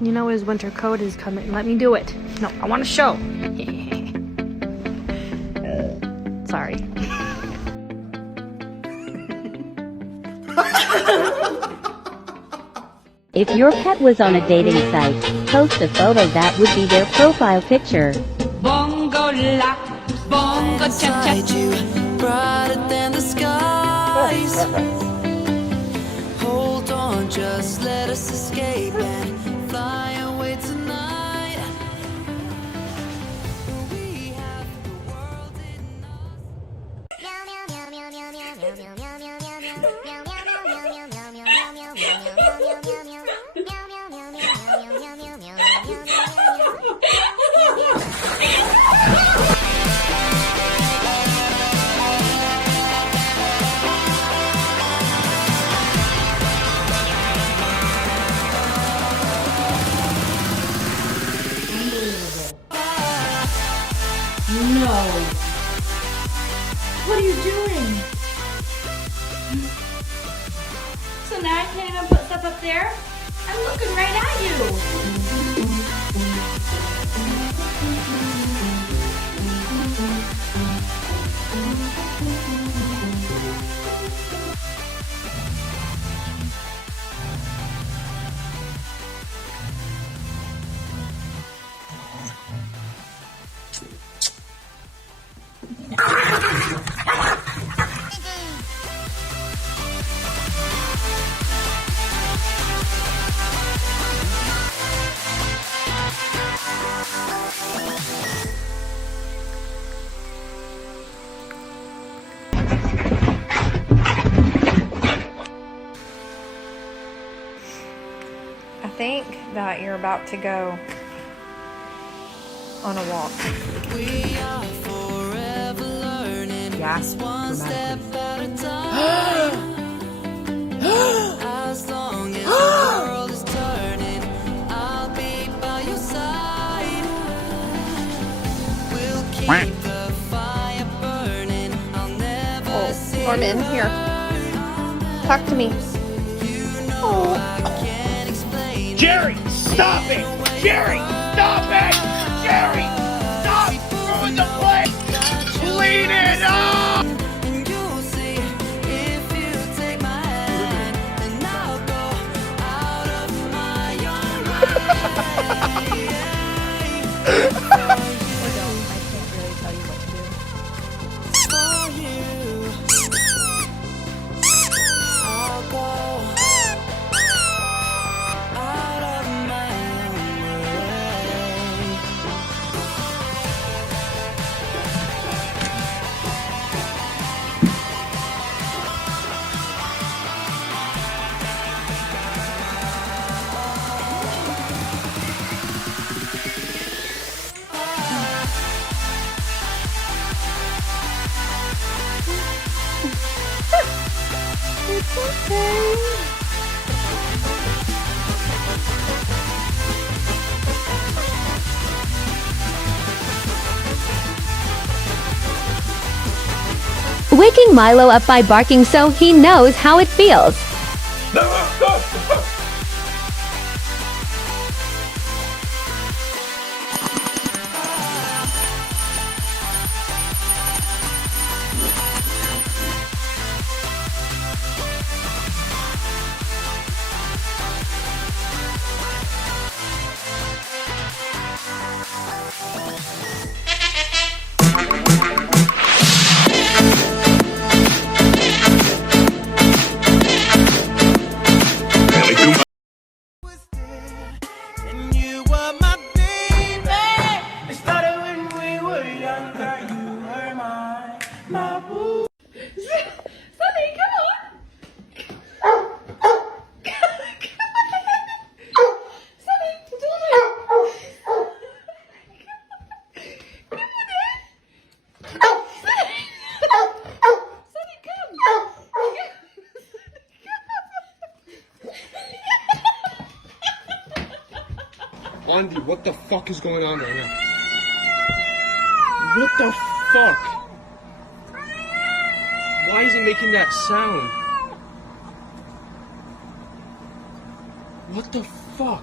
You know his winter coat is coming. Let me do it. No, I want to show. Sorry. If your pet was on a dating site, post a photo that would be their profile picture. Bongo la, bongo cha cha. Brighter than the skies. Hold on, just let us escape and fly away tonight. We have the world in No. What are you doing? So now I can't even put stuff up there? I'm looking right at you. I think that you're about to go on a walk. We are forever learning. Yes, One step dramatically. at a time. As long as the world is turning, I'll be by your side. We'll keep the fire burning. I'll never see Norman, here. Talk to me. Jerry, stop it! Jerry, stop it! Jerry, stop! Ruin the play! Clean it up! and you'll see if you take my hand, and I'll go out of my own way. Or don't. I can't really tell you what to do. For you, I'll go out of my own way. It's okay. Waking Milo up by barking so he knows how it feels. And you were my baby. It started when we were younger. You were my boo. Sunny, come on. Sunny, it's all right. Come on, Dad. Sunny, come. Andy, what the fuck is going on right now? What the fuck? Why is he making that sound? What the fuck?